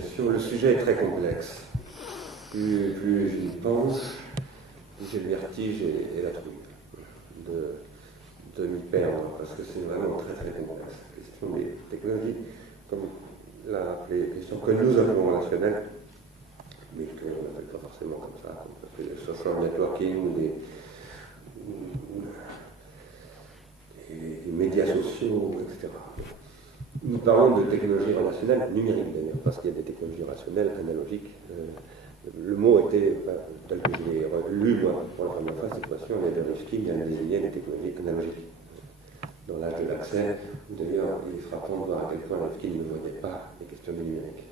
gestion. Le sujet est très complexe. Plus j'y pense, plus j'ai le vertige et la trouille de m'y perdre, parce que c'est vraiment très très complexe. La question des technologies, comme l'a rappelé, questions que nous appelons relationnelles, mais qu'on n'appelle pas forcément comme ça, on peut appeler social networking ou des médias sociaux, etc. Nous parlons de technologies relationnelles numériques d'ailleurs, parce qu'il y a des technologies rationnelles, analogiques. Le mot était, tel que je l'ai lu moi, pour la première fois, cette fois-ci, on est de Rifkin, il a désigné des technologies analogiques. Dans l'âge de l'accès, d'ailleurs, il est frappant de voir à quel point Rifkin ne voyait pas les questions du numérique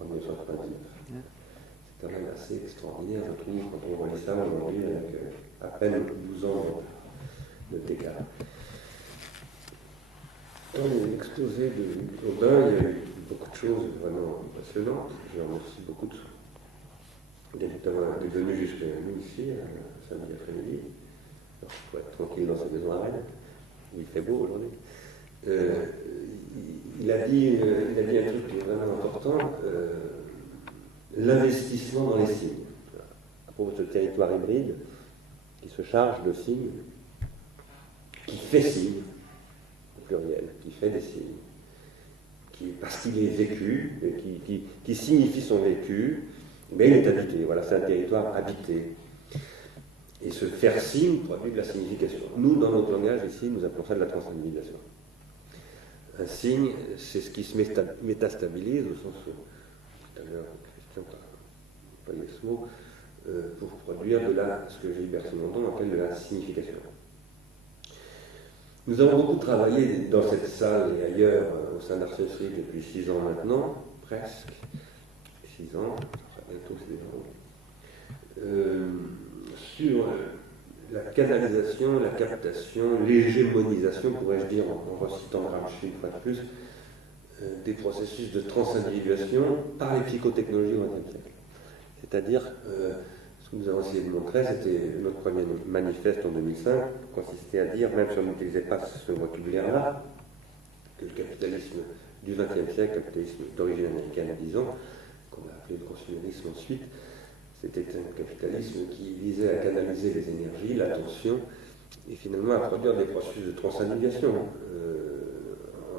en 1999. C'est quand même assez extraordinaire, je trouve, quand on voit ça aujourd'hui avec à peine 12 ans de décalage. Dans l'exposé de Aubin, il y a eu beaucoup de choses vraiment passionnantes. Je remercie beaucoup d'être venu jusqu'à nous ici, samedi après-midi, pour être tranquille dans sa maison à Rennes, où il fait beau aujourd'hui. Il a dit un truc qui est vraiment important, l'investissement dans les signes. À propos de ce territoire hybride qui se charge de signes, qui fait signe, pluriel, qui fait des signes, parce qu'il est vécu, qui signifie son vécu, mais il est habité. Voilà, c'est un territoire habité. Et ce faire signe produit de la signification. Nous, dans notre langage ici, nous appelons ça de la transindividuation. Un signe, c'est ce qui se métastabilise, au sens où, tout à l'heure, Christian a employé ce mot, pour produire ce que Gilbert Simondon appelle de la signification. Nous avons beaucoup travaillé dans cette salle et ailleurs au sein d'Arsenal depuis 6 ans maintenant, presque 6 ans, bientôt c'est des ans, sur la canalisation, la captation, l'hégémonisation, pourrais-je dire, en recitant Gramsci une fois de plus, des processus de transindividuation par les psychotechnologies au XXe siècle. C'est-à-dire, ce que nous avons essayé de montrer, c'était notre premier manifeste en 2005, consistait à dire, même si on n'utilisait pas ce vocabulaire-là, que le capitalisme du XXe siècle, le capitalisme d'origine américaine, disons, qu'on a appelé le consumérisme ensuite, c'était un capitalisme qui visait à canaliser les énergies, l'attention, et finalement à produire des processus de transindividuation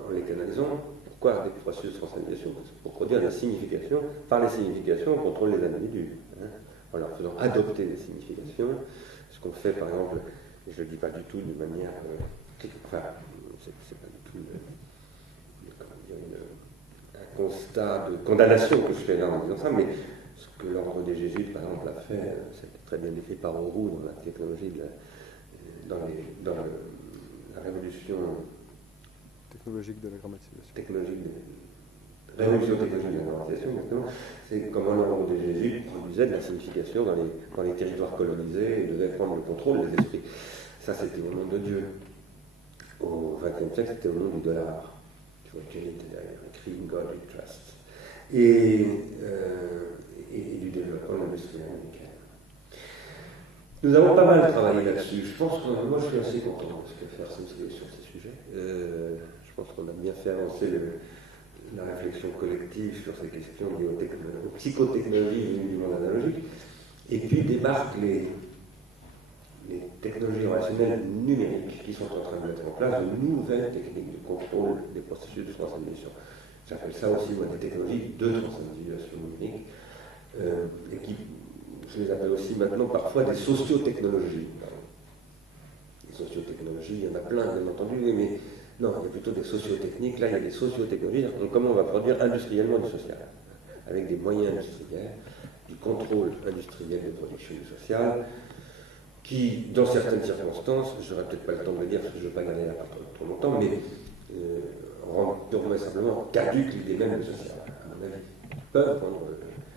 en les canalisant. Pourquoi des processus de transindividuation? Pour produire des significations. Par les significations, on contrôle les individus. En leur faisant adopter des significations, ce qu'on fait par exemple, et je ne le dis pas du tout de manière, enfin, c'est pas du tout un constat de condamnation que je fais là en disant ça, mais ce que l'ordre des Jésuites par exemple a fait, c'était très bien décrit par Auroux dans la technologie, dans la révolution technologique de la grammatisation. Révolution technologique de la grammatisation, maintenant, c'est comment l'ordre des Jésuites produisait de la signification dans les territoires colonisés et devait prendre le contrôle des esprits. Ça, c'était au nom de Dieu. Au XXe siècle, c'était au nom du dollar. Tu vois, quel était derrière, écrit In God We Trust. Et du développement de l'industrie américaine. Nous avons pas mal travaillé là-dessus. Je pense que moi, je suis assez content de ce que faire sur ces sujets. Je pense qu'on a bien fait avancer la réflexion collective sur ces questions liées aux psychotechnologies du monde analogique. Et puis débarquent les technologies relationnelles numériques qui sont en train de mettre en place de nouvelles techniques de contrôle des processus de transindividuation. J'appelle ça aussi moi, des technologies de transindividuation numérique, et qui, je les appelle aussi maintenant parfois des sociotechnologies. Les sociotechnologies, il y en a plein, bien entendu, mais non, il y a plutôt des sociotechniques. Là, il y a des sociotechnologies. Donc, comment on va produire industriellement du social, avec des moyens industriels, du contrôle industriel de production du social, qui, dans certaines circonstances, je n'aurai peut-être pas le temps de le dire parce que je ne veux pas garder la parole trop longtemps, mais rendre purement et simplement caduque l'idée même de social, à mon avis,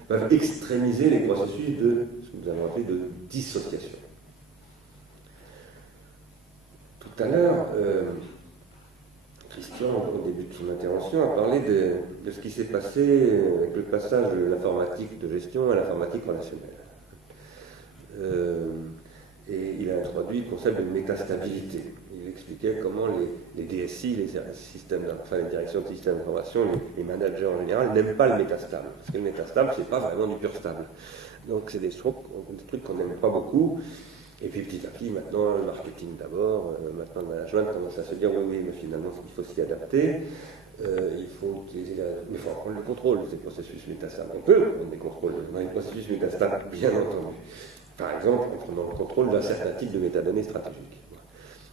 peuvent extrémiser les processus de ce que nous avons appelé de dissociation. Tout à l'heure, Christian, au début de son intervention, a parlé de ce qui s'est passé avec le passage de l'informatique de gestion à l'informatique relationnelle. Et il a introduit le concept de métastabilité. Il expliquait comment les DSI, les directions de système d'information, les managers en général, n'aiment pas le métastable. Parce que le métastable, c'est pas vraiment du pur stable. Donc c'est des trucs qu'on n'aime pas beaucoup. Et puis petit à petit, maintenant, le marketing d'abord, maintenant le management commence à se dire oui, mais finalement, il faut s'y adapter. Il faut prendre le contrôle de ces processus métastables. On peut prendre des contrôles dans les processus métastables, bien entendu. Par exemple, en prenant le contrôle d'un certain type de métadonnées stratégiques.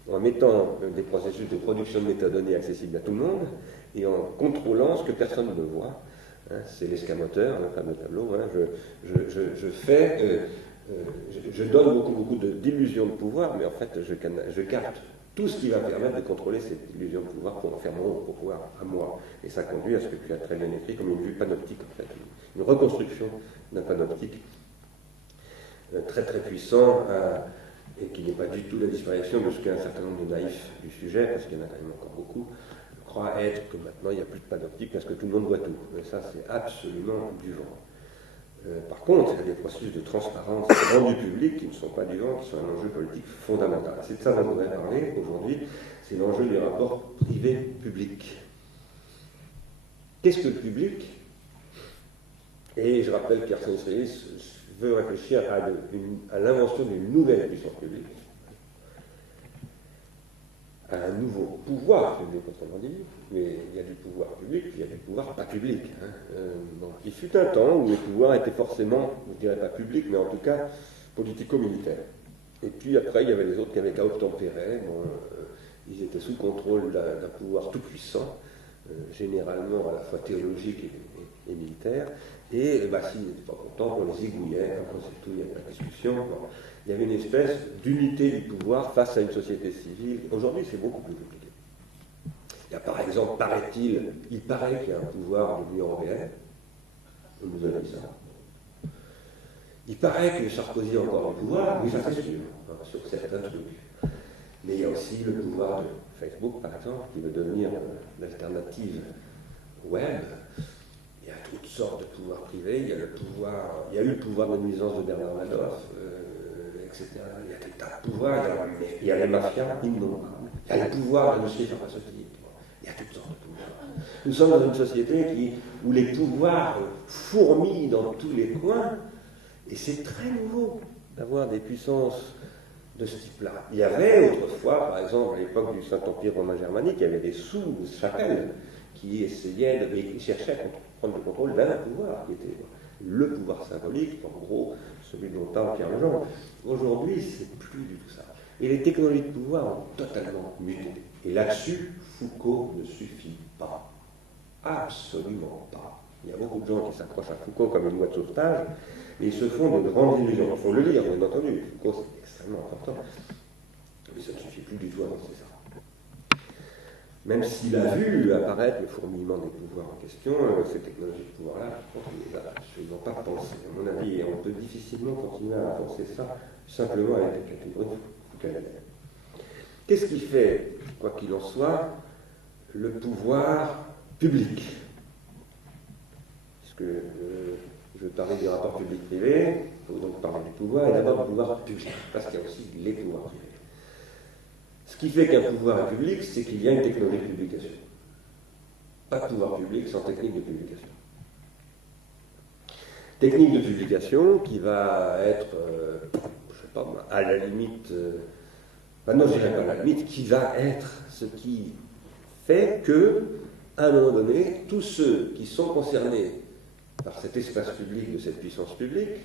En mettant des processus de production de métadonnées accessibles à tout le monde et en contrôlant ce que personne ne voit. C'est l'escamoteur, le fameux tableau. Je donne beaucoup d'illusions de pouvoir, mais en fait, je capte tout ce qui va permettre de contrôler cette illusion de pouvoir pour en faire mon pouvoir à moi. Et ça conduit à ce que tu as très bien écrit comme une vue panoptique, en fait, une reconstruction d'un panoptique très très puissant et qui n'est pas du tout la disparition de ce qu'un certain nombre de naïfs du sujet, parce qu'il y en a quand même encore beaucoup, croient être que maintenant il n'y a plus de panoptique parce que tout le monde voit tout. Mais ça, c'est absolument du vent. Par contre, il y a des processus de transparence rendus publics qui ne sont pas du vent, qui sont un enjeu politique fondamental. C'est de ça dont on voudrait parler aujourd'hui, c'est l'enjeu du rapport privé-public. Qu'est-ce que le public? Et je rappelle qu'Arsène Israélis veut réfléchir à l'invention d'une nouvelle puissance publique, à un nouveau pouvoir public, autrement dit, mais il y a du pouvoir public, puis il y a du pouvoir pas public. Donc, il fut un temps où les pouvoirs étaient forcément, je ne dirais pas publics, mais en tout cas politico-militaires. Et puis après, il y avait les autres qui avaient qu'à obtempérer. Ils étaient sous contrôle d'un pouvoir tout-puissant, généralement à la fois théologique et militaire. Et s'ils n'étaient pas contents, on les égouillait, c'est tout, il n'y a pas de discussion. Il y avait une espèce d'unité du pouvoir face à une société civile. Aujourd'hui, c'est beaucoup plus compliqué. Il y a par exemple, il paraît qu'il y a un pouvoir de l'Union européenne. On nous a dit ça. Il paraît que Sarkozy a encore un pouvoir, oui, ça c'est sûr, sur certains trucs. Mais il y a aussi le pouvoir de Facebook, par exemple, qui veut devenir l'alternative web. Il y a toutes sortes de pouvoirs privés. Il y a eu le pouvoir de nuisance de Bernard Madoff, etc. Il y a des tas de pouvoirs. Il y a les mafias innombrables. Il y a le pouvoir de l'industrie pharmaceutique. Il y a toutes sortes de pouvoirs. Nous sommes dans une société où les pouvoirs fourmillent dans tous les coins, et c'est très nouveau d'avoir des puissances de ce type-là. Il y avait autrefois, par exemple, à l'époque du Saint-Empire romain germanique, il y avait des sous-chapelles qui cherchaient à prendre le contrôle d'un pouvoir, qui était le pouvoir symbolique, en gros, celui dont parle Pierre Lejean. Aujourd'hui, c'est plus du tout ça. Et les technologies de pouvoir ont totalement muté. Et là-dessus, Foucault ne suffit pas. Absolument pas. Il y a beaucoup de gens qui s'accrochent à Foucault comme une loi de sauvetage, et ils se font de grandes illusions. Il faut le lire, bien entendu. Foucault, c'est extrêmement important. Mais ça ne suffit plus du tout à avancer ça. Même s'il a vu apparaître le fourmillement des pouvoirs en question, ces technologies de pouvoir-là, je pense qu'il ne les a absolument pas pensées, à mon avis, et on peut difficilement continuer à penser ça simplement avec des catégories foucaultiennes. Qu'est-ce qui fait, quoi qu'il en soit, le pouvoir public? Puisque je veux parler du rapport public-privé, il faut donc parler du pouvoir, et d'abord du pouvoir public, parce qu'il y a aussi les pouvoirs privés. Ce qui fait qu'un pouvoir est public, c'est qu'il y a une technologie de publication. Pas de pouvoir public sans technique de publication. Technique de publication qui va être, je ne sais pas, à la limite, non, je dirais pas à la limite, qui va être ce qui fait que, à un moment donné, tous ceux qui sont concernés par cet espace public, de cette puissance publique,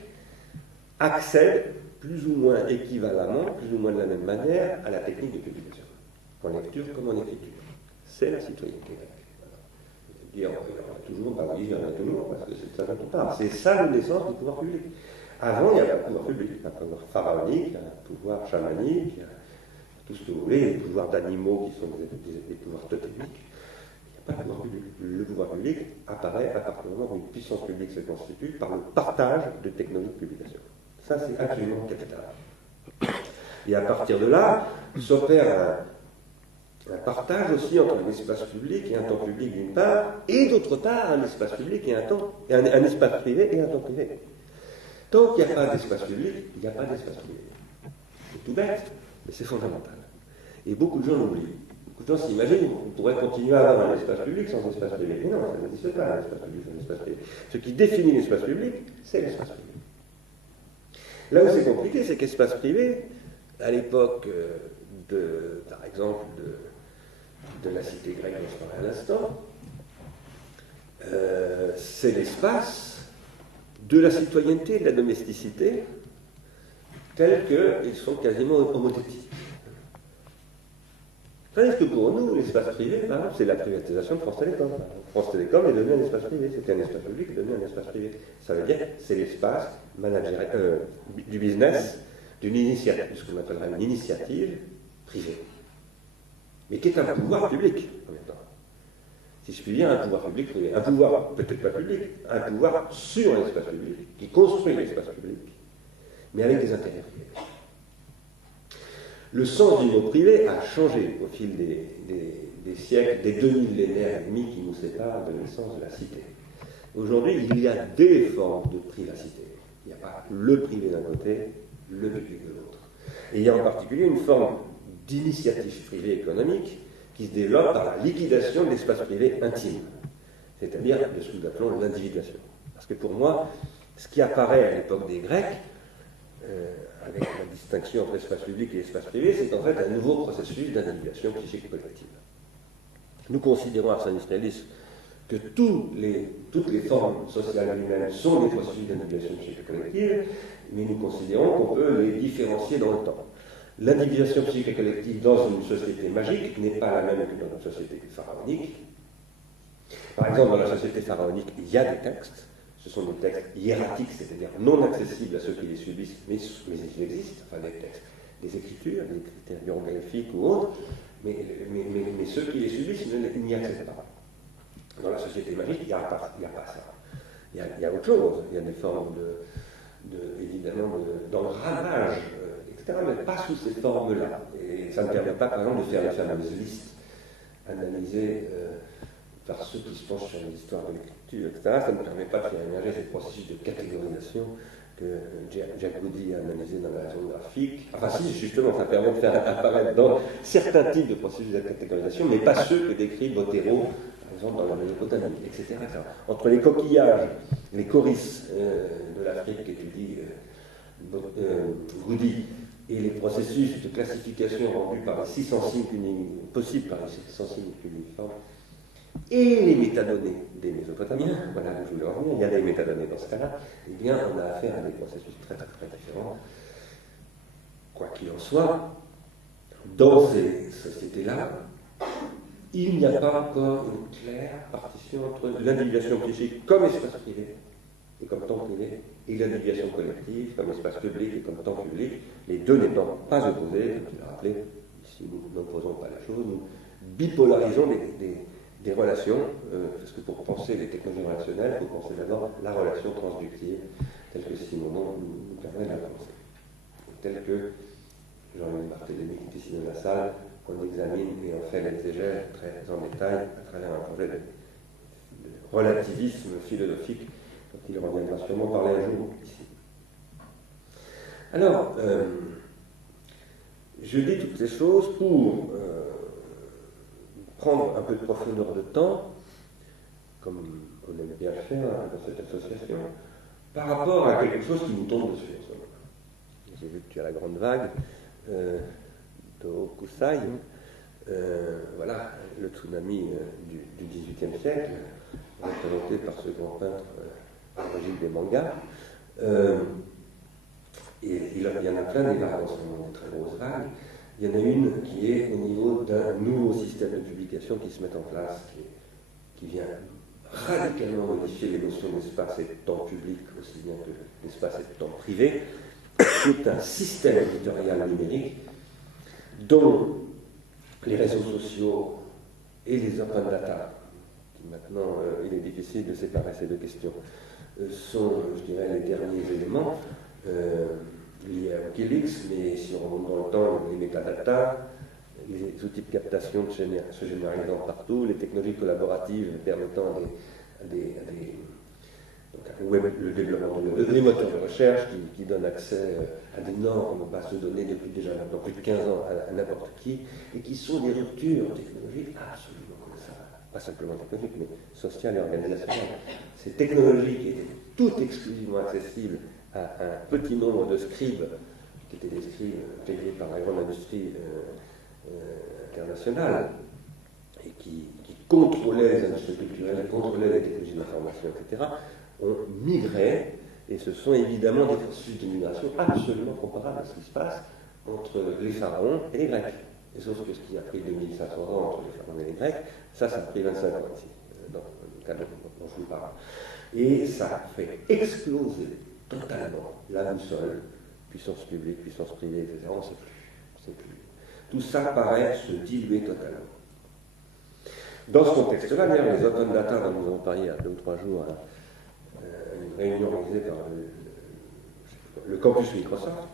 accèdent plus ou moins équivalemment, plus ou moins de la même manière, à la technique de publication, en lecture comme en écriture. C'est la citoyenneté. Dire, on va toujours, oui, il y en a toujours, parce que c'est ça dont on parle. C'est ça la naissance du pouvoir public. Avant, il y avait un pouvoir public, un pouvoir pharaonique, un pouvoir chamanique, tout ce que vous voulez, les pouvoirs d'animaux qui sont des pouvoirs totémiques. Il n'y a pas de pouvoir public. Le pouvoir public apparaît à partir du moment où une puissance publique se constitue par le partage de technologies de publication. Ça, c'est absolument capital. Et à partir de là, s'opère un partage aussi entre un espace public et un temps public d'une part, et d'autre part, un espace public et un espace privé et un temps privé. Tant qu'il n'y a pas d'espace public, il n'y a pas d'espace privé. C'est tout bête, mais c'est fondamental. Et beaucoup de gens l'oublient. Beaucoup de gens s'imaginent qu'on pourrait continuer à avoir un espace public sans espace privé. Mais non, ça n'existe pas, un espace public sans espace privé. Ce qui définit l'espace public, c'est l'espace privé. Là où c'est compliqué, c'est qu'espace privé, à l'époque par exemple, de la cité grecque dont je parlais à l'instant, c'est l'espace de la citoyenneté et de la domesticité tels qu'ils sont quasiment homothétiques. Tandis que pour nous, l'espace privé, par exemple, c'est la privatisation de France Télécom. France Télécom est devenu un espace privé, c'était un espace public, est devenu un espace privé. Ça veut dire que c'est l'espace du business, d'une initiative, ce qu'on appellerait une initiative privée, mais qui est un pouvoir public en même temps. Si je puis dire, un pouvoir public privé, un pouvoir peut-être pas public, un pouvoir sur l'espace public, qui construit l'espace public, mais avec des intérêts privés. Le sens du mot privé a changé au fil des siècles, des 2 millénaires et demi qui nous séparent de l'essence de la cité. Aujourd'hui, il y a des formes de privacité. Il n'y a pas le privé d'un côté, le public de l'autre. Et il y a en particulier une forme d'initiative privée économique qui se développe par la liquidation de l'espace privé intime, c'est-à-dire de ce que nous appelons l'individuation. Parce que pour moi, ce qui apparaît à l'époque des Grecs, avec la distinction entre l'espace public et l'espace privé, c'est en fait un nouveau processus d'individuation psychique collective. Nous considérons à Arsène Israélis que toutes les formes sociales humaines sont des processus d'individuation psychique collective, mais nous considérons qu'on peut les différencier dans le temps. L'individuation psychique et collective dans une société magique n'est pas la même que dans une société pharaonique. Par exemple, dans la société pharaonique, il y a des textes. Ce sont des textes hiératiques, c'est-à-dire non accessibles à ceux qui les subissent, mais ils existent, enfin des textes, des écritures, des critères hiéroglyphiques ou autres, mais ceux qui les subissent n'y accèdent pas. Dans la société magique, il n'y a pas ça. Il y a autre chose, il y a des formes évidemment d'engranage, etc., mais pas sous ces formes-là. Et ça ne permet pas, par exemple, de faire les fameuses listes analysées par ceux qui se penchent sur l'histoire de l'écriture, etc. Ça ne permet pas de faire émerger ces processus de catégorisation que Jack Goody a analysé dans la zone graphique. Enfin si, justement, ça permet de faire apparaître dans certains types de processus de catégorisation, mais pas ceux que décrit Botero, par exemple, dans la Mésopotamie, etc., etc. Entre les coquillages, les coris de l'Afrique qu'étudie Goody, et les processus de classification rendus par les 600 signes possibles par les 600 signes uniformes, et les métadonnées des Mésopotamiens, voilà où je voulais en venir, il y a des métadonnées dans ce cas-là, eh bien on a affaire à des processus très très très différents. Quoi qu'il en soit, dans ces sociétés-là, il n'y a pas encore une claire partition entre l'individuation psychique comme espace privé et comme temps privé, et l'individuation collective comme espace public et comme temps public, les deux n'étant pas opposés, comme tu l'as rappelé, ici nous n'opposons pas la chose, nous bipolarisons des relations, parce que pour penser les technologies relationnelles, il faut penser d'abord la relation transductive, telle que Simonon nous permet de la penser, telle que Jean-Louis Barthélémy, qui est ici dans la salle, on examine et on fait l'exégèse très en détail à travers un projet de relativisme philosophique dont il reviendra sûrement parler un jour ici. Alors, je dis toutes ces choses pour prendre un peu de profondeur de temps, comme on aime bien le faire dans cette association, par rapport à quelque chose qui nous tombe dessus en ce moment. J'ai vu que tu as la grande vague de Hokusai, voilà, le tsunami du XVIIIe siècle, représenté par ce grand peintre origine des mangas. Et il y en a plein des vagues en ce moment, des très grosses vagues. Il y en a une qui est au niveau d'un nouveau système de publication qui se met en place, qui vient radicalement modifier les notions d'espace et de temps public, aussi bien que l'espace et de temps privé, qui est un système éditorial numérique dont les réseaux sociaux et les open data, qui maintenant il est difficile de séparer ces deux questions, sont, je dirais, les derniers éléments liés à Wikileaks, mais si on remonte dans le temps, les métadatas, les outils de captation se généralisant partout, les technologies collaboratives permettant à le développement des moteurs de recherche qui donnent accès à d'énormes bases de données depuis déjà maintenant plus de 15 ans à n'importe qui, et qui sont des ruptures technologiques absolument colossales. Pas simplement technologiques, mais sociales et organisationnelles. Ces technologies qui étaient toutes exclusivement accessibles à un petit nombre de scribes, qui étaient des scribes payés par la grande industrie internationale, et qui contrôlaient les industries culturelles, contrôlaient les technologies d'information, etc., ont migré, et ce sont évidemment des processus de migration absolument comparables à ce qui se passe entre les pharaons et les Grecs. Et sauf que ce qui a pris 2500 ans entre les pharaons et les Grecs, ça a pris 25 ans ici, dans le cas dont je vous parle. Et ça fait exploser totalement la boussole, puissance publique, puissance privée, etc. On ne sait plus. Tout ça paraît se diluer totalement. Dans ce contexte-là, d'ailleurs, les open data dont nous avons parlé il y a 2 ou 3 jours, une réunion organisée par le campus Microsoft,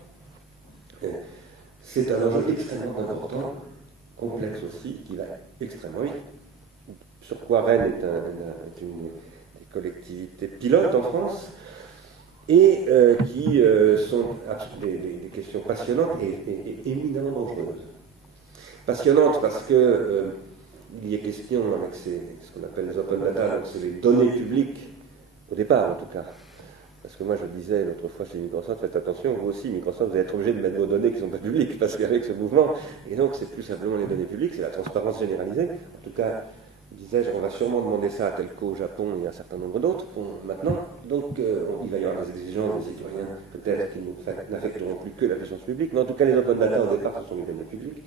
c'est un enjeu extrêmement important, complexe aussi, qui va extrêmement vite. Sur quoi Rennes est une des collectivités pilotes en France, et qui sont des questions passionnantes et éminemment dangereuses. Passionnantes parce que il y a question avec ce qu'on appelle les open data, donc c'est les données publiques, au départ en tout cas. Parce que moi je disais l'autre fois chez Microsoft, faites attention, vous aussi Microsoft, vous allez être obligé de mettre vos données qui ne sont pas publiques, parce qu'avec ce mouvement, et donc c'est plus simplement les données publiques, c'est la transparence généralisée. En tout cas, disais-je, on va sûrement demander ça à Telco au Japon et à un certain nombre d'autres maintenant. Donc il va y avoir des exigences des citoyens, peut-être qui n'affecteront plus que la puissance publique, mais en tout cas les open data au départ ce sont les données publiques,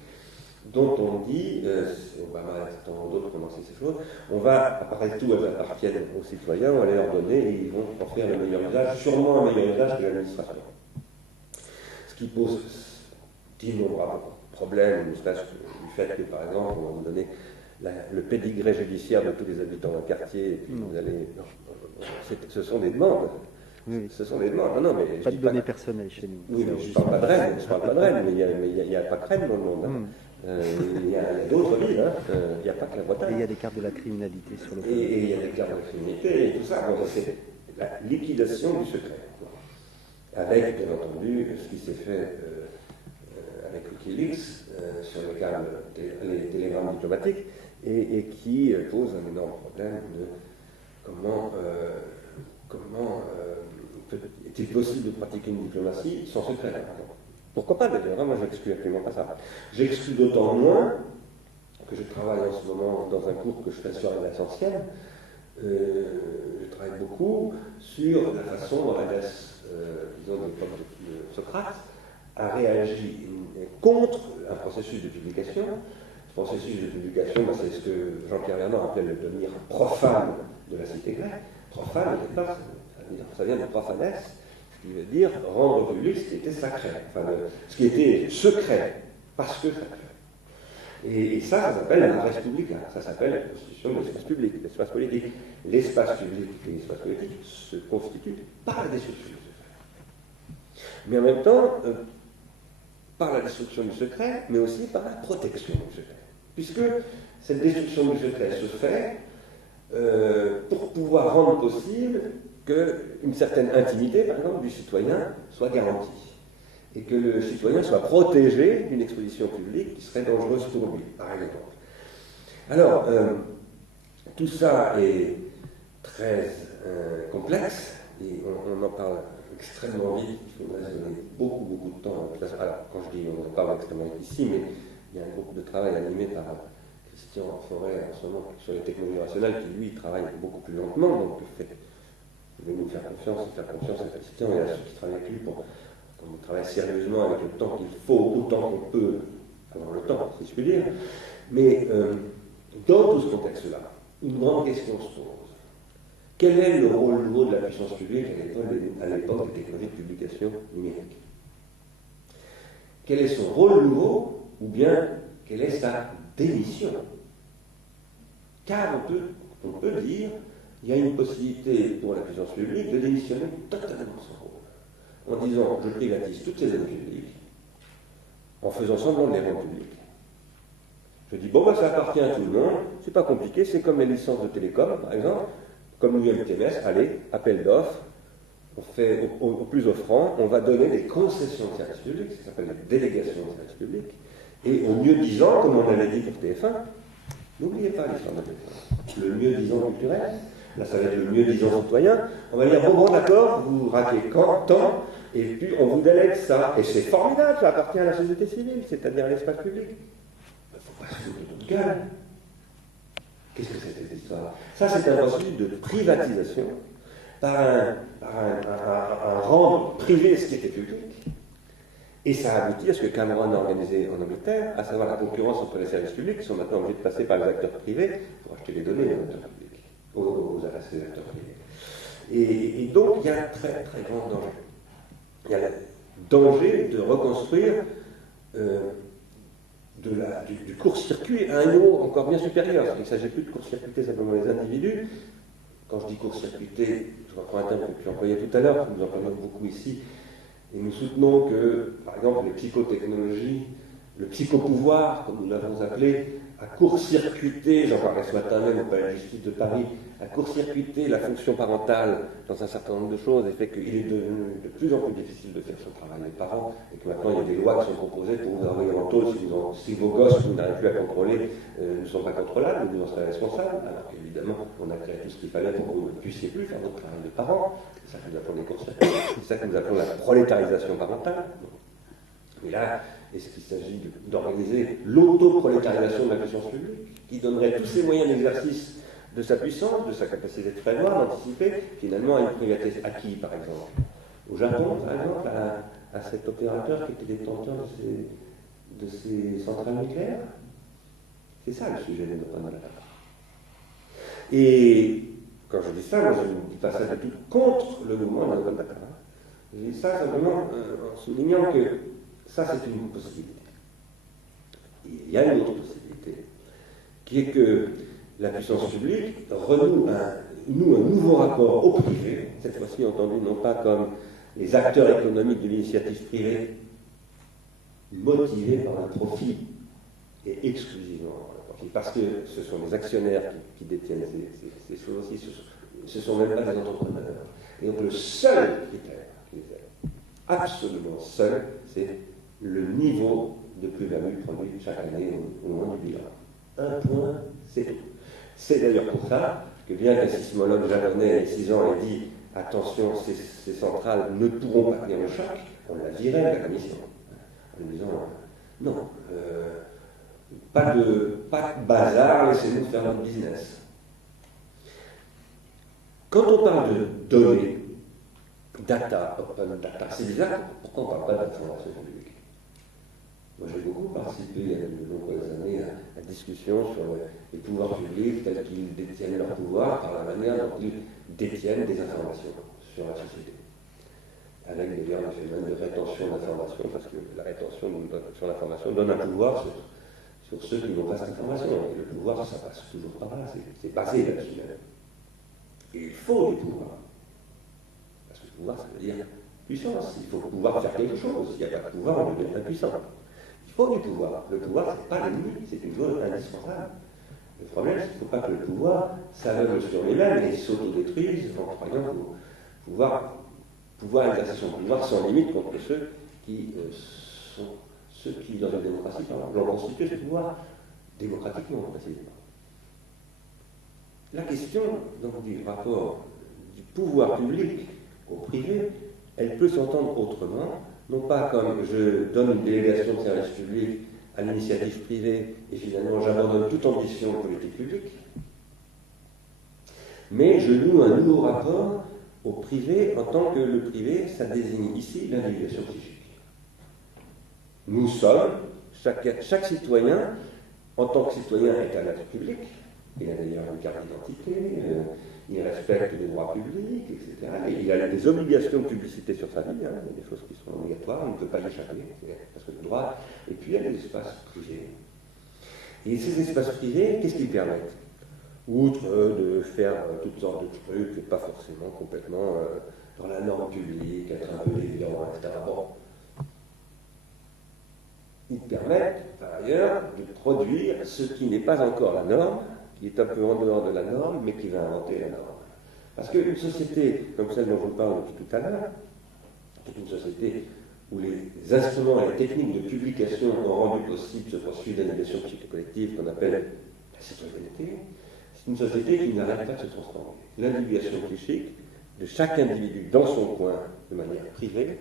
dont on dit, Obama et un certain nombre d'autres ont lancé ces choses, on va, après tout, elles appartiennent aux citoyens, on va les leur donner et ils vont en faire le meilleur usage, sûrement un meilleur usage que l'administration. Ce qui pose d'innombrables problèmes, ne serait-ce que du fait que, par exemple, on va vous donner le pédigré judiciaire de tous les habitants d'un quartier, et puis vous allez... ce sont des demandes. Oui. Ce sont des demandes. Non, mais pas de données personnelles chez nous. Oui, mais je ne parle pas de Rennes, mais il n'y a pas que Rennes dans le monde. Hein. Il y a d'autres villes, hein. Il n'y a pas que la Bretagne. Et il y a des cartes de la criminalité sur le Et il y a des cartes de criminalité et tout ça. Bon, c'est la liquidation du secret. Avec, bien entendu, ce qui s'est fait avec Wikileaks sur le cas des télégrammes diplomatiques et qui pose un énorme problème de comment est-il possible de pratiquer une diplomatie sans secret. Pourquoi pas d'ailleurs, moi j'exclus absolument pas ça. J'exclus d'autant moins que je travaille en ce moment dans un cours que je fais sur l'essentiel. Je travaille beaucoup sur la façon dont la Grèce, disons de l'époque de Socrate, a réagi contre un processus de publication. Ce processus de publication, c'est ce que Jean-Pierre Vernant appelait le devenir profane de la cité grecque. Profane, au départ, ça vient de profanes, ce qui veut dire rendre public ce qui était sacré, enfin, ce qui était secret, parce que sacré. Et ça s'appelle la res publica, ça s'appelle la constitution de l'espace public, l'espace politique. L'espace public et l'espace politique se constituent par la destruction du secret. Mais en même temps, par la destruction du secret, mais aussi par la protection du secret. Puisque cette destruction du secret se fait pour pouvoir rendre possible qu'une certaine intimité, par exemple, du citoyen soit garantie. Et que le citoyen soit protégé d'une exposition publique qui serait dangereuse pour lui, par exemple. Alors, tout ça est très complexe, et on en parle extrêmement vite, il faudrait se donner beaucoup de temps. Alors, quand je dis on en parle extrêmement vite ici, mais il y a un groupe de travail animé par Christian Forêt en ce moment sur les technologies rationnelles qui, lui, travaille beaucoup plus lentement, donc je vais nous faire confiance à Christian et à ceux qui travaillent avec lui pour qu'on travaille sérieusement avec le temps qu'il faut, autant qu'on peut avoir le temps, si je puis dire. Mais dans tout ce contexte-là, une grande question se pose. Quel est le rôle nouveau de la puissance publique à l'époque des technologies de publication numérique? Quel est son rôle nouveau, ou bien quelle est sa démission? Car on peut dire qu'il y a une possibilité pour la puissance publique de démissionner totalement de son rôle, en disant je privatise toutes ces données publiques, en faisant semblant de les rendre publiques. Je dis bon, ça appartient à tout le monde, c'est pas compliqué, c'est comme les licences de télécom, par exemple, comme l'UMTMS, allez, appel d'offres, on fait au plus offrant, on va donner des concessions de service public, ça s'appelle la délégation de service public, et au mieux disant, comme on avait dit pour TF1, n'oubliez pas l'histoire de TF1, le mieux disant culturel, là ça va être le mieux disant citoyen, on va dire, bon d'accord, vous raclez quand, tant, et puis on vous délègue ça, et c'est formidable, ça appartient à la société civile, c'est-à-dire à l'espace public. Il ne faut pas se foutre de notre gueule. Qu'est-ce que c'est cette histoire? Ça, c'est un processus de privatisation par un rendre privé ce qui était public. Et ça a abouti à ce que Cameron a organisé en Angleterre, à savoir la concurrence entre les services publics, qui sont maintenant obligés de passer par les acteurs privés pour acheter les données aux acteurs publics, aux acteurs privés. Et donc, il y a un très très grand danger. Il y a le danger de reconstruire du court-circuit à un niveau encore bien supérieur. Il ne s'agit plus de court-circuiter simplement les individus. Quand je dis court-circuiter, je reprends un terme que tu employais tout à l'heure, que nous employons beaucoup ici, et nous soutenons que, par exemple, les psychotechnologies, le psychopouvoir, comme nous l'avons appelé, a court-circuité, j'en parlais ce matin même au Palais de Justice de Paris, a court-circuité la fonction parentale dans un certain nombre de choses et fait qu'il est devenu de plus en plus difficile de faire ce travail des parents et que maintenant il y a des lois qui sont proposées pour vous envoyer en taule si vos gosses que vous n'arrivez plus à contrôler ne sont pas contrôlables, vous en serez responsable, alors qu'évidemment on a créé tout ce qu'il fallait pour que vous ne puissiez plus faire votre travail de parents. C'est ça que nous appelons les court-circuits, c'est ça que nous appelons la prolétarisation parentale. Et là, est-ce qu'il s'agit d'organiser l'autoprolétarisation de la puissance publique, qui donnerait tous ces moyens d'exercice de sa puissance, de sa capacité de prévoir, d'anticiper, finalement à une privatisation. À qui, par exemple? Au Japon, par exemple, à cet opérateur qui était détenteur de ces centrales nucléaires? C'est ça le sujet de notre panel. Et quand je dis ça, moi je ne dis pas ça du tout contre le mouvement de la Dakar. Je dis ça simplement en soulignant que ça, c'est une possibilité. Il y a une autre possibilité, qui est que la puissance publique renoue un nouveau rapport au privé, cette fois-ci entendu non pas comme les acteurs économiques de l'initiative privée, motivés par un profit, et exclusivement par un profit, parce que ce sont les actionnaires qui détiennent ces choses-ci, ce ne sont même pas des entrepreneurs. Et donc le seul critère qui les aide, absolument seul, c'est le niveau de plus-value produit chaque année au moment du bilan. Un point, c'est tout. C'est d'ailleurs pour ça que bien qu'un sismologue japonais il y a 6 ans ait dit attention, ces centrales ne pourront pas tenir le choc, on la virait de la mission. En lui disant non, pas de bazar, laissez-nous faire notre business. Quand on parle de données, data, open data, c'est bizarre, pourquoi on ne parle pas d'information publique? Moi, j'ai beaucoup participé il y a de nombreuses années à la discussion sur les pouvoirs publics tels qu'ils détiennent leur pouvoir par la manière dont ils détiennent des informations sur la société. Avec d'ailleurs un phénomène de rétention d'informations, parce que la rétention sur l'information donne un pouvoir sur ceux qui n'ont pas cette information. Et le pouvoir, ça passe toujours par là, c'est basé là-dessus même. Et il faut du pouvoir. Parce que le pouvoir, ça veut dire puissance. Il faut pouvoir faire quelque chose. S'il n'y a pas de pouvoir, on devient impuissant. Il faut du pouvoir. Le pouvoir, ce n'est pas l'ennemi, c'est une chose indispensable. Le problème, c'est qu'il ne faut pas que le pouvoir s'aveugle sur lui-même et s'autodétruise en croyant pouvoir exercer son pouvoir sans limite contre ceux qui sont ceux qui, dans une démocratie, l'ont constitué ce pouvoir démocratiquement, précisément. La question donc, du rapport du pouvoir public au privé, elle peut s'entendre autrement, non pas comme je donne une délégation de service public à l'initiative privée et finalement j'abandonne toute ambition politique publique, mais je noue un nouveau rapport au privé en tant que le privé, ça désigne ici l'individuation psychique. Nous sommes, chaque citoyen, en tant que citoyen, est un être public. Il a d'ailleurs une carte d'identité, il respecte les droits publics, etc. Et il a des obligations de publicité sur sa vie, il y a des choses qui sont obligatoires, on ne peut pas y échapper, parce que le droit. Et puis il y a des espaces privés. Et ces espaces privés, qu'est-ce qu'ils permettent? Outre de faire toutes sortes de trucs, pas forcément complètement dans la norme publique, être un peu déviant, etc. Bon. Ils permettent, par ailleurs, de produire ce qui n'est pas encore la norme, qui est un peu en dehors de la norme, mais qui va inventer la norme. Parce qu'une société comme celle dont je vous parle depuis tout à l'heure, c'est une société où les instruments et les techniques de publication ont rendu possible ce processus d'animation psychocollective qu'on appelle la citoyenneté. C'est une société qui n'arrête pas de se transformer. L'individuation psychique de chaque individu dans son coin, de manière privée,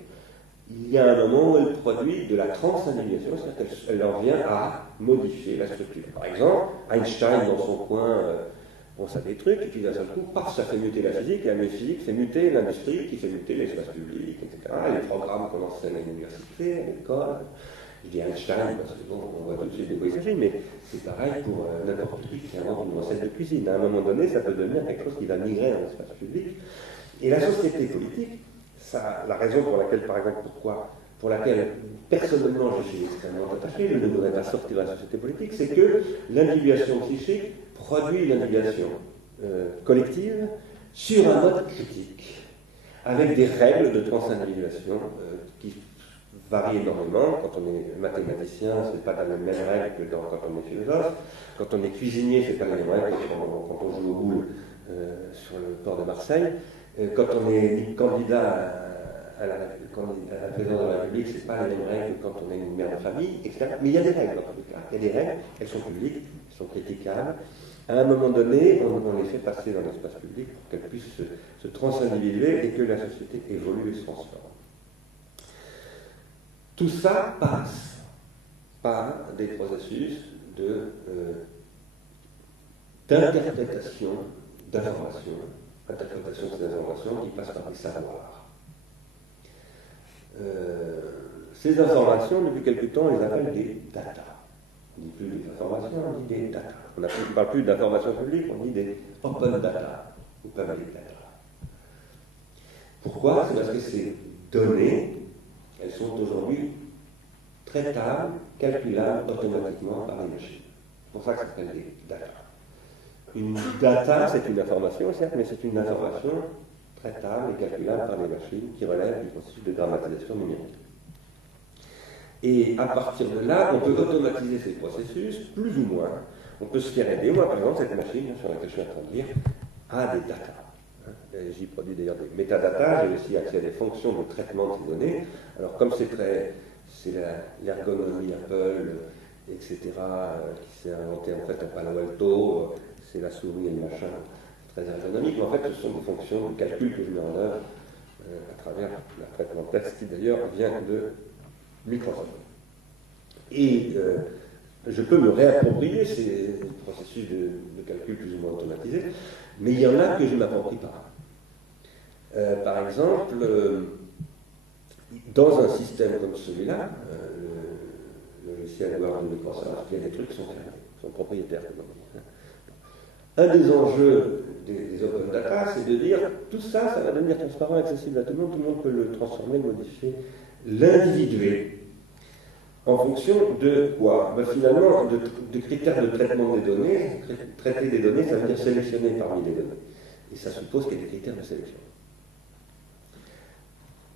il y a un moment où elle produit de la transindividuation, c'est-à-dire qu'elle en vient à modifier la structure. Par exemple, Einstein dans son coin pense à des trucs, et puis d'un seul coup, paf, ça fait muter la physique, et la physique fait muter l'industrie, qui fait muter l'espace public, etc. Et les programmes qu'on enseigne à l'université, à l'école. Je dis Einstein parce que bon, on voit tout de suite de quoi il s'agit, mais c'est pareil pour n'importe qui qui invente une recette de cuisine. À un moment donné, ça peut devenir quelque chose qui va migrer dans l'espace public. Et la société politique, ça, la raison pour laquelle, par exemple, pour laquelle personnellement je suis extrêmement attaché, je ne voudrais pas sortir de la société politique, c'est que l'individuation psychique produit l'individuation collective sur un mode critique, avec des règles de transindividuation qui varient énormément. Quand on est mathématicien, ce n'est pas la même règle que quand on est philosophe. Quand on est cuisinier, ce n'est pas la même règle que quand on joue au boule sur le port de Marseille. Quand on est candidat à la présidence de la République, ce n'est pas la même règle que quand on est une mère de famille, etc. Mais il y a des règles, en tout cas. Il y a des règles, elles sont publiques, elles sont critiquables. À un moment donné, on les fait passer dans l'espace public pour qu'elles puissent se transindividuer et que la société évolue et se transforme. Tout ça passe par des processus d'interprétation d'informations, interprétation de ces informations qui passent par des savoirs. Ces informations, depuis quelque temps, on les appelle des data. On ne dit plus des informations, on dit des data. On ne parle plus d'informations publiques, on dit des open data ou public data. Pourquoi? C'est parce que ces données, elles sont aujourd'hui traitables, calculables automatiquement par les machines. C'est pour ça que ça s'appelle des data. Une data, c'est une information, certes, mais c'est une information traitable et calculable par les machines qui relève du processus de grammatisation numérique. Et à partir de là, on peut automatiser ces processus, plus ou moins. On peut se faire aider. Moi, par exemple, cette machine sur laquelle je suis en train de lire a des data. J'y produis d'ailleurs des métadatas, j'ai aussi accès à des fonctions de traitement de ces données. Alors, comme c'est l'ergonomie Apple, etc., qui s'est inventée en fait à Palo Alto, c'est la souris et le machin, très ergonomique, mais en fait, ce sont des fonctions de calcul que je mets en œuvre à travers la traitement de texte qui d'ailleurs vient de Microsoft. Et je peux me réapproprier ces processus de calcul plus ou moins automatisés, mais il y en a que je ne m'approprie pas. Par exemple, dans un système comme celui-là, le logiciel Word de Microsoft, il y a des trucs qui sont fermés, qui sont propriétaires. Un des enjeux des open data, c'est de dire tout ça, ça va devenir transparent, accessible à tout le monde peut le transformer, modifier, l'individuer. En fonction de quoi? Finalement, de critères de traitement des données. Traiter des données, ça veut dire sélectionner parmi les données. Et ça suppose qu'il y a des critères de sélection.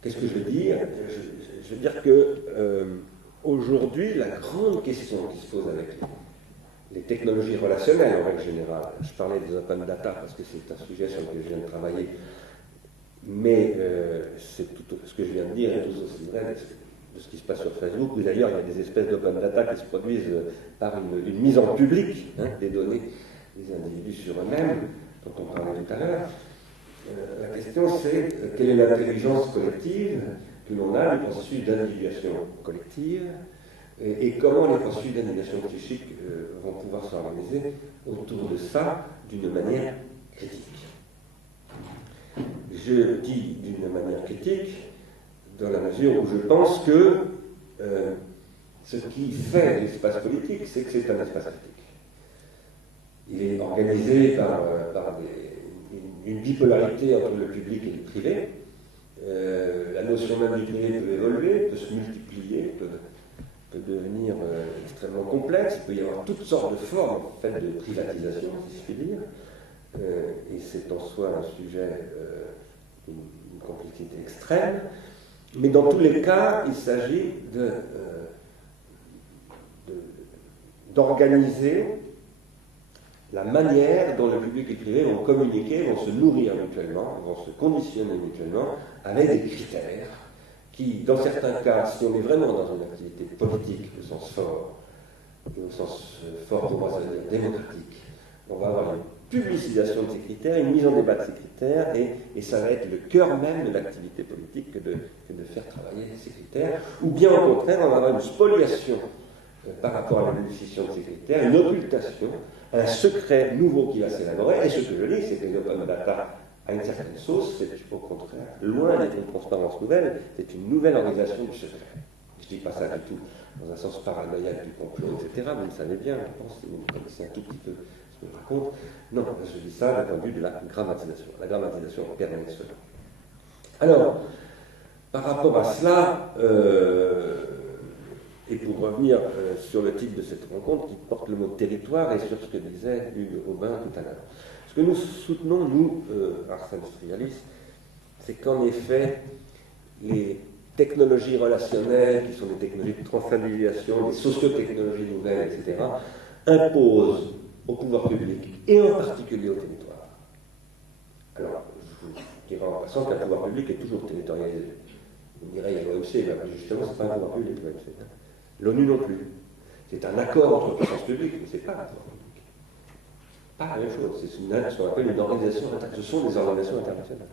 Qu'est-ce que je veux dire? Je veux dire que aujourd'hui, la grande question qui se pose avec les technologies relationnelles en règle générale, je parlais des open data parce que c'est un sujet sur lequel je viens de travailler, mais ce que je viens de dire est tout aussi vrai de ce qui se passe sur Facebook, où d'ailleurs il y a des espèces d'open data qui se produisent par une mise en public des données des individus sur eux-mêmes, dont on parlait tout à l'heure. La question c'est quelle est l'intelligence collective que l'on a du processus d'individuation collective et comment les processus d'individuation psychique vont pouvoir s'organiser autour de ça d'une manière critique. Je dis d'une manière critique dans la mesure où je pense que ce qui fait l'espace politique, c'est que c'est un espace critique. Il est organisé par une bipolarité entre le public et le privé. La notion même du privé peut évoluer, peut se multiplier, peut devenir extrêmement complexe. Il peut y avoir toutes sortes de formes en fait, de privatisation, si je puis dire. Et c'est en soi un sujet d'une complexité extrême. Mais dans tous les cas, il s'agit d'organiser la manière dont le public et le privé vont communiquer, vont se nourrir mutuellement, vont se conditionner mutuellement avec des critères qui, dans certains cas, si on est vraiment dans une activité politique au sens fort, et au sens fort, pour moi, ça veut dire démocratique, on va avoir une publicisation de ces critères, une mise en débat de ces critères, et ça va être le cœur même de l'activité politique que de faire travailler ces critères, ou bien au contraire, on va avoir une spoliation par rapport à l'évolution de ces critères, une occultation, un secret nouveau qui va s'élaborer, et ce que je dis, c'est que les open data, à une certaine sauce, c'est au contraire, loin d'être une transparence nouvelle, c'est une nouvelle organisation du secret. Je ne dis pas ça du tout dans un sens paranoïaque du complot, etc. Vous le savez bien, je pense, si vous connaissez un tout petit peu ce que je raconte. Non, je dis ça d'un point de vue de la grammatisation. La grammatisation permet cela. Alors, par rapport à cela, et pour revenir sur le titre de cette rencontre qui porte le mot territoire et sur ce que disait Hugues Aubin tout à l'heure. Ce que nous soutenons, nous, Ars Industrialis, c'est qu'en effet, les technologies relationnelles, qui sont des technologies de transféralisation, des sociotechnologies nouvelles, etc., imposent au pouvoir public, et en particulier au territoire. Alors, je vous dirai en passant qu'un pouvoir public est toujours territorialisé. Vous me direz, il y a l'OMC, mais justement, ce n'est pas un pouvoir public, l'OMC. L'ONU non plus. C'est un accord entre puissances publiques, mais ce n'est pas un pouvoir public. Pas la même chose. C'est ce qu'on appelle une organisation internationale. Ce sont des organisations internationales.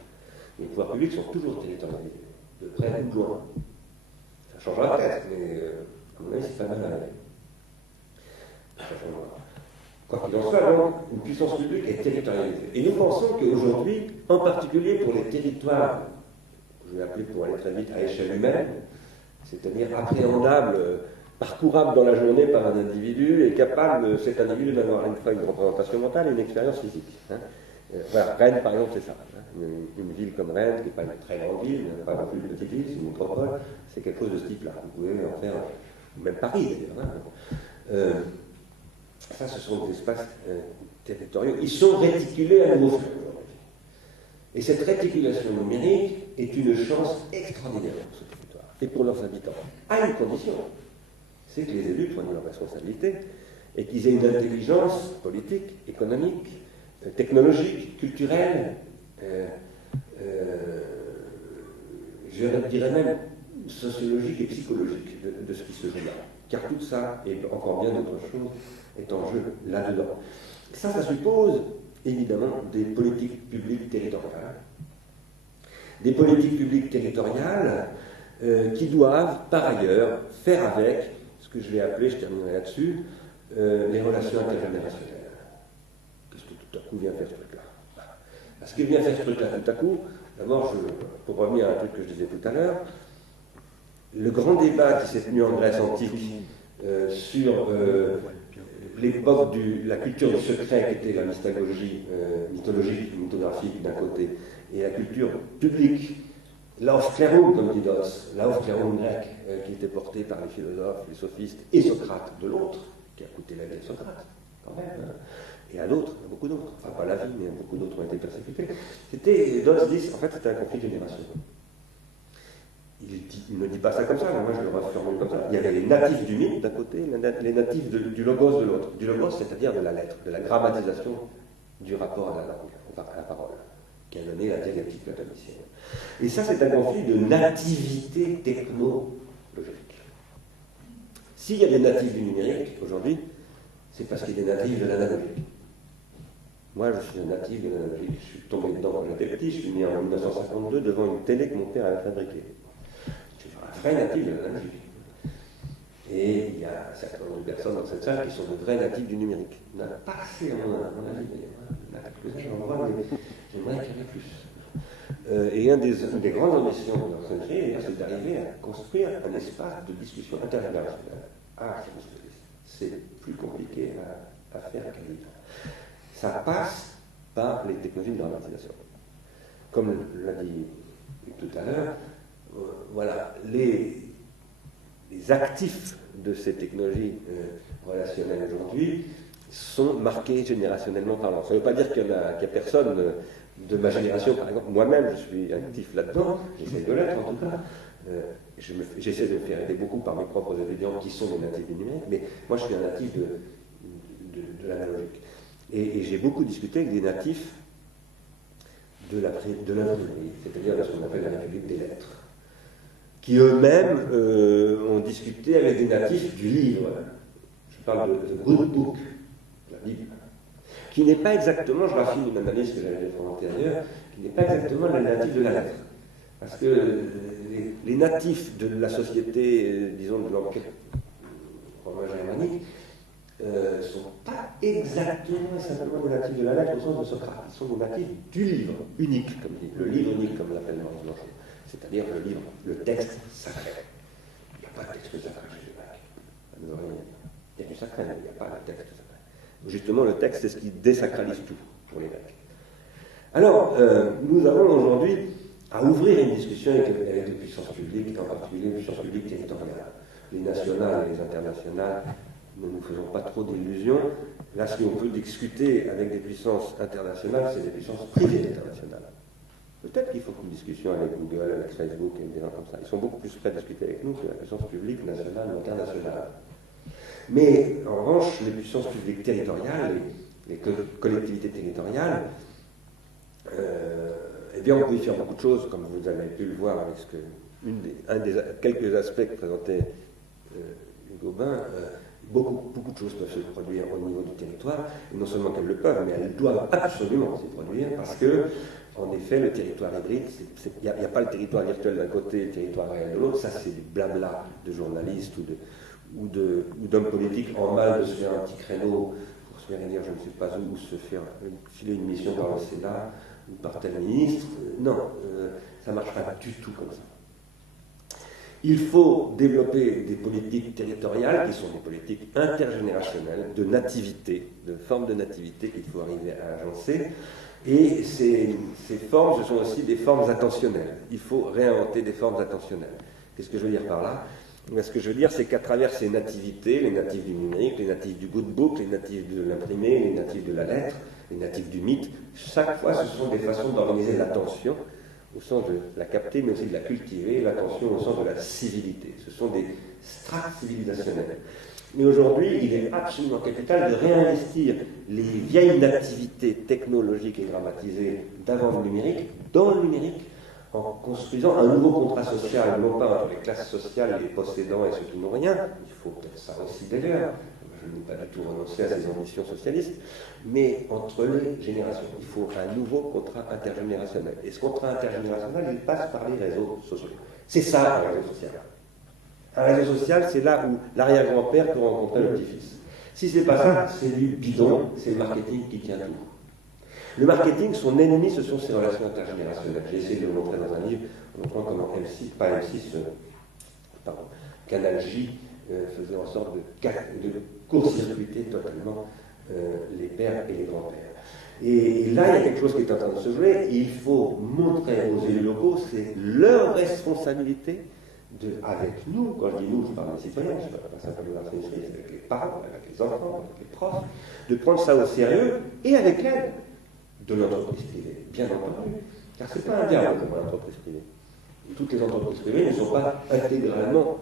Les pouvoirs publics sont toujours territorialisés, de près ou de loin. Ça changera peut-être, mais à mon avis, c'est pas mal à aller. Ça changera. Quoi qu'il en soit, donc, une puissance publique est territorialisée. Et nous pensons qu'aujourd'hui, en particulier pour les territoires, je vais appeler pour aller très vite à échelle humaine, c'est-à-dire appréhendable, parcourable dans la journée par un individu et capable, cet individu, d'avoir une fois une représentation mentale et une expérience physique. Hein. Voilà, Rennes, par exemple, c'est ça. Hein. Une ville comme Rennes, qui n'est pas une très grande ville, pas non plus une petite ville, c'est une métropole, c'est quelque chose de ce type-là. Vous pouvez en faire, même Paris d'ailleurs. Hein. Ça, ce sont des espaces territoriaux. Ils sont réticulés à nouveau. Et cette réticulation numérique est une chance extraordinaire pour ce territoire et pour leurs habitants. À une condition, c'est que les élus prennent leurs responsabilités et qu'ils aient une intelligence politique, économique, technologique, culturelle, je dirais même sociologique et psychologique de ce qui se joue là. Car tout ça, et encore bien d'autres choses, est en jeu là-dedans. Ça suppose évidemment des politiques publiques territoriales. Des politiques publiques territoriales qui doivent, par ailleurs, faire avec ce que je vais appeler, je terminerai là-dessus, les relations intergénérationnelles. Qu'est-ce que tout à coup vient faire ce truc-là? Ce qui vient faire ce truc-là tout à coup, d'abord, pour revenir à un truc que je disais tout à l'heure, le grand débat qui s'est tenu en Grèce antique sur l'époque de la culture du secret, qui était la mystagogie mythologique, mythographique d'un côté, et la culture publique, laos klerum, comme dit Doss, laos klerum grec, qui était portée par les philosophes, les sophistes et Socrate de l'autre, qui a coûté la vie à Socrate, quand même, hein. Et à d'autres, beaucoup d'autres, enfin pas la vie, mais beaucoup d'autres ont été persécutés. Doss dit, en fait, c'était un conflit de génération. Il ne dit pas ça comme ça, mais moi je le reformule comme ça. Il y avait les natifs du mythe d'un côté, les natifs du logos de l'autre. Du logos, c'est-à-dire de la lettre, de la grammatisation du rapport à la langue, à la parole, qui a donné la dialectique platonicienne. Et ça, c'est un conflit de nativité technologique. S'il y a des natifs du numérique aujourd'hui, c'est parce qu'il y a des natifs de l'analogique. Moi, je suis un natif de l'analogique. Je suis tombé dedans quand j'étais petit, je suis né en 1952 devant une télé que mon père avait fabriquée. Un vrai natif de l'analogique. Et il y a un certain nombre de personnes dans cette salle qui sont de vrais natifs du numérique. Il n'y en a pas assez, à mon avis, d'ailleurs. Il y en a quelques-uns, j'en vois, mais j'aimerais qu'il y en ait plus. Et une des grandes ambitions de l'Arsène, c'est d'arriver à construire un espace de discussion intergénérationnelle. C'est plus compliqué à faire qu'à dire. Ça passe par les technologies de dramatisation. Comme l'a dit tout à l'heure, voilà, les actifs de ces technologies relationnelles aujourd'hui sont marqués générationnellement parlant. Ça ne veut pas dire qu'il n'y a personne de ma génération, par exemple, moi-même, je suis actif là-dedans, j'essaie de l'être en tout cas. J'essaie de me faire aider beaucoup par mes propres étudiants qui sont des natifs du numérique, mais moi je suis un natif de l'analogique. Et j'ai beaucoup discuté avec des natifs de l'imprimerie, c'est-à-dire de ce qu'on appelle la République des lettres, qui eux-mêmes ont discuté avec des natifs du livre. Je parle de good book, la Bible, qui n'est pas exactement, je raffine une analyse que j'avais faite en antérieur, qui n'est pas exactement la natif de la lettre. Parce que les natifs de la société, disons, de l'enquête romain-germanique, ne sont pas exactement et simplement des natifs de la lettre au sens de Socrate. Ils sont des natifs du livre unique, comme dit, le livre unique, comme l'appelle Maurice Blanchot. C'est-à-dire le livre, le texte sacré. Il n'y a pas de texte sacré chez les Grecs. Il y a du sacré, mais il n'y a pas de texte sacré. Justement, le texte, c'est ce qui désacralise tout pour les Grecs. Alors, nous avons aujourd'hui à ouvrir une discussion avec des puissances publiques, en particulier les puissances publiques territoriales. Les nationales et les internationales, ne nous faisons pas trop d'illusions. Là, si on peut discuter avec des puissances internationales, c'est des puissances privées internationales. Peut-être qu'il faut une discussion avec Google, avec Facebook et des gens comme ça. Ils sont beaucoup plus prêts à discuter avec nous que la puissance publique nationale ou internationale. Mais en revanche, les puissances publiques territoriales, les collectivités territoriales, eh bien, on peut y faire beaucoup de choses, comme vous avez pu le voir avec quelques aspects que présentait Hugo Bain. Beaucoup de choses peuvent se produire au niveau du territoire, et non seulement qu'elles le peuvent, mais elles doivent absolument se produire, parce que, en effet, le territoire hybride, il n'y a pas le territoire virtuel d'un côté et le territoire réel de l'autre, ça c'est du blabla de journalistes ou d'hommes politiques en mal de se faire un petit créneau pour se faire élire je ne sais pas où, se faire filer une mission par le Sénat ou par tel ministre. Non, ça ne marche pas du tout comme ça. Il faut développer des politiques territoriales qui sont des politiques intergénérationnelles, de nativité, de formes de nativité qu'il faut arriver à agencer. Et ces formes, ce sont aussi des formes attentionnelles. Il faut réinventer des formes attentionnelles. Qu'est-ce que je veux dire par là ? Ce que je veux dire, c'est qu'à travers ces nativités, les natifs du numérique, les natifs du good book, les natifs de l'imprimé, les natifs de la lettre, les natifs du mythe, chaque fois ce sont des façons d'organiser l'attention, au sens de la capter, mais aussi de la cultiver, l'attention au sens de la civilité. Ce sont des strates civilisationnelles. Mais aujourd'hui, il est absolument capital de réinvestir les vieilles nativités technologiques et grammatisées d'avant le numérique dans le numérique, en construisant un nouveau contrat social, non pas entre les classes sociales, les possédants et ceux qui n'ont rien, il faut peut-être ça aussi d'ailleurs, je n'ai pas du tout renoncé à ces ambitions socialistes, mais entre les générations. Il faut un nouveau contrat intergénérationnel. Et ce contrat intergénérationnel, il passe par les réseaux sociaux. C'est ça, un réseau social. Un réseau social, c'est là où l'arrière-grand-père peut rencontrer le petit-fils. Si ce n'est pas ça, c'est du bidon, c'est le marketing qui tient tout. Le marketing, son ennemi, ce sont ses relations intergénérationnelles. J'ai essayé de le montrer dans un livre, en montrant comment Canal J faisait en sorte de court-circuiter totalement les pères et les grands-pères. Et là, il y a quelque chose qui est en train de se jouer. Il faut montrer aux élus locaux, c'est leur responsabilité avec nous, quand je dis nous, je parle des citoyens, je ne parle pas simplement avec les parents, avec les enfants, avec les profs, de prendre ça au sérieux et avec l'aide de l'entreprise privée, bien entendu. Car ce n'est pas un diable pour l'entreprise privée. Toutes les entreprises privées ne sont pas intégralement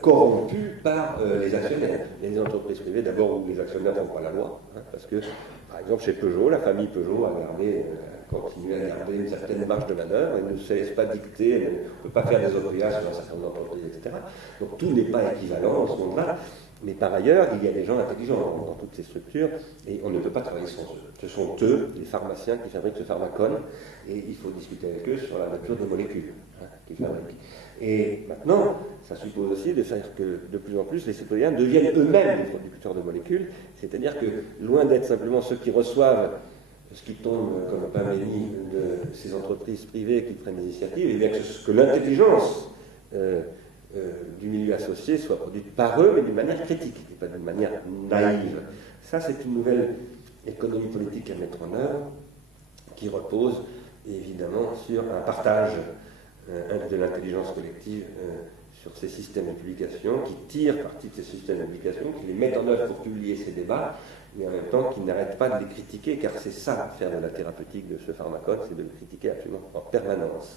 corrompues par les actionnaires. Les entreprises privées, d'abord, où les actionnaires ne font pas la loi, parce que, par exemple, chez Peugeot, la famille Peugeot a continué à garder une certaine marge de manœuvre, elle ne se laisse pas dicter, elle ne peut pas faire des OPA sur un certain nombre d'entreprises, etc. Donc tout n'est pas équivalent en ce monde-là. Mais par ailleurs, il y a des gens intelligents dans toutes ces structures et on ne peut pas travailler sans eux. Ce sont eux, les pharmaciens, qui fabriquent ce pharmacone et il faut discuter avec eux sur la nature des molécules qu'ils fabriquent. Et maintenant, ça suppose aussi de faire que de plus en plus les citoyens deviennent eux-mêmes des producteurs de molécules, c'est-à-dire que loin d'être simplement ceux qui reçoivent ce qui tombe comme pain béni de ces entreprises privées qui prennent des initiatives, et bien que l'intelligence du milieu associé soit produite par eux, mais d'une manière critique, et pas d'une manière naïve. Ça, c'est une nouvelle économie politique à mettre en œuvre, qui repose évidemment sur un partage de l'intelligence collective sur ces systèmes de publication, qui tirent parti de ces systèmes de publication, qui les mettent en œuvre pour publier ces débats, mais en même temps qui n'arrêtent pas de les critiquer, car c'est ça, faire de la thérapeutique de ce pharmacone, c'est de le critiquer absolument en permanence.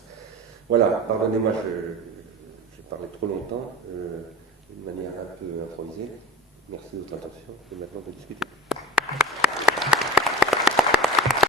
Voilà, pardonnez-moi, j'ai parlé trop longtemps, d'une manière un peu improvisée. Merci de votre attention, et maintenant on peut discuter.